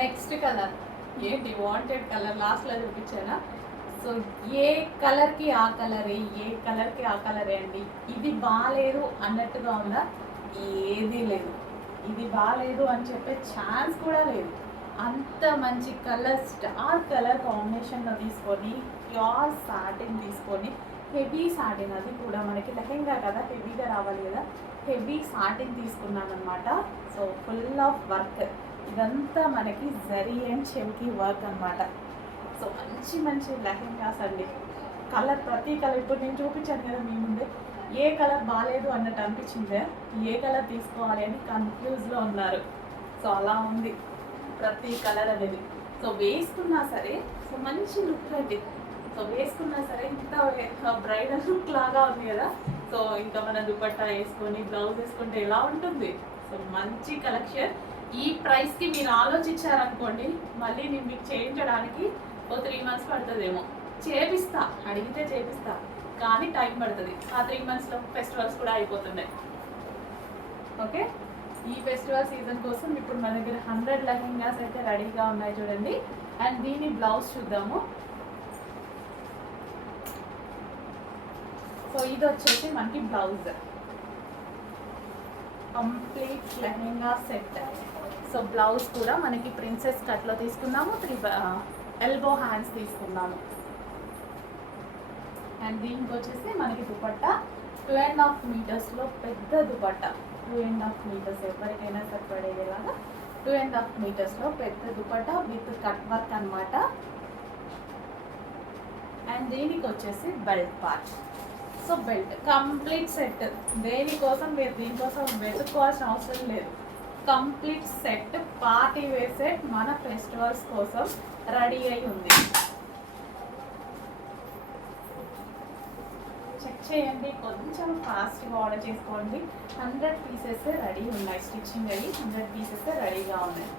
Next colour ఏంటి wanted colour లాస్ట్లో చూపించానా. So ఏ కలర్కి ఆ కలరే, ఏ కలర్కి ఆ కలరే అండి. ఇది బాగాలేదు అన్నట్టుగా ఉందా? ఏదీ లేదు. ఇది బాగాలేదు అని చెప్పే ఛాన్స్ కూడా లేదు. అంత మంచి కలర్, స్టార్ కలర్ కాంబినేషన్లో తీసుకొని ప్యూర్ సాటిన్ తీసుకొని, హెవీ సాటిన్, అది కూడా మనకి లెహెంగా కదా, హెవీగా రావాలి కదా, హెవీ సాటిన్ తీసుకున్నానమాట. సో ఫుల్ ఆఫ్ వర్క్, ఇదంతా మనకి జరీ అండ్ చెమ్కీ వర్క్ అనమాట. సో మంచి మంచి లెహెంగాస్ అండి. కలర్, ప్రతి కలర్ ఇప్పుడు నేను చూపించాను కదా మీ ముందే, ఏ కలర్ బాగాలేదు అన్నట్టు అనిపించిందే, ఏ కలర్ తీసుకోవాలి అని కన్ఫ్యూజ్లో ఉన్నారు. సో అలా ఉంది ప్రతి కలర్ అనేది. సో వేసుకున్నా సరే సో మంచి లుక్ అండి. సో వేసుకున్నా సరే ఇంత బ్రైడల్ లుక్ లాగా ఉంది కదా. సో ఇంకా మన దుపట్టా వేసుకొని బ్లౌజ్ వేసుకుంటే ఎలా ఉంటుంది. సో మంచి కలెక్షన్. ఈ ప్రైస్కి మీరు ఆలోచించారనుకోండి, మళ్ళీ నేను మీకు చేయించడానికి ఓ 3 months పడుతుందేమో. చేపిస్తా, అడిగితే చేపిస్తా, కానీ టైం పడుతుంది. ఆ 3 monthsలో ఫెస్టివల్స్ కూడా అయిపోతున్నాయి. ఓకే, ఈ ఫెస్టివల్ సీజన్ కోసం ఇప్పుడు మన దగ్గర 100 లెహెంగాస్ అయితే రెడీగా ఉన్నాయి చూడండి. అండ్ దీని బ్లౌజ్ చూద్దాము. సో ఇది వచ్చేసి మనకి blouse, complete lehenga set. So blouse కూడా మనకి ప్రిన్సెస్ కట్లో తీసుకున్నాము, 3 ఎల్బో హ్యాండ్స్ తీసుకున్నాము. అండ్ దీనికి వచ్చేసి మనకి దుపట్టా 2.5 మీటర్స్లో పెద్ద దుపట్టా, 2.5 మీటర్స్ ఎవరికైనా సరిపడేలాగా 2.5 మీటర్స్లో పెద్ద దుపట్టా విత్ కట్ వర్క్ అనమాట. అండ్ దీనికి వచ్చేసి belt part. So belt complete set. దేనికోసం మీరు దీనికోసం వెతుక్కోవాల్సిన అవసరం లేదు. Complete set, party wear set మన ఫెస్టివల్స్ కోసం రెడీ అయి ఉంది. చెక్ చేయండి, కొంచెం ఫాస్ట్గా ఆర్డర్ చేసుకోండి. 100 పీసెస్ రెడీ ఉన్నాయి, స్టిచ్చింగ్ అయ్యి 100 పీసెస్ రెడీగా ఉన్నాయి.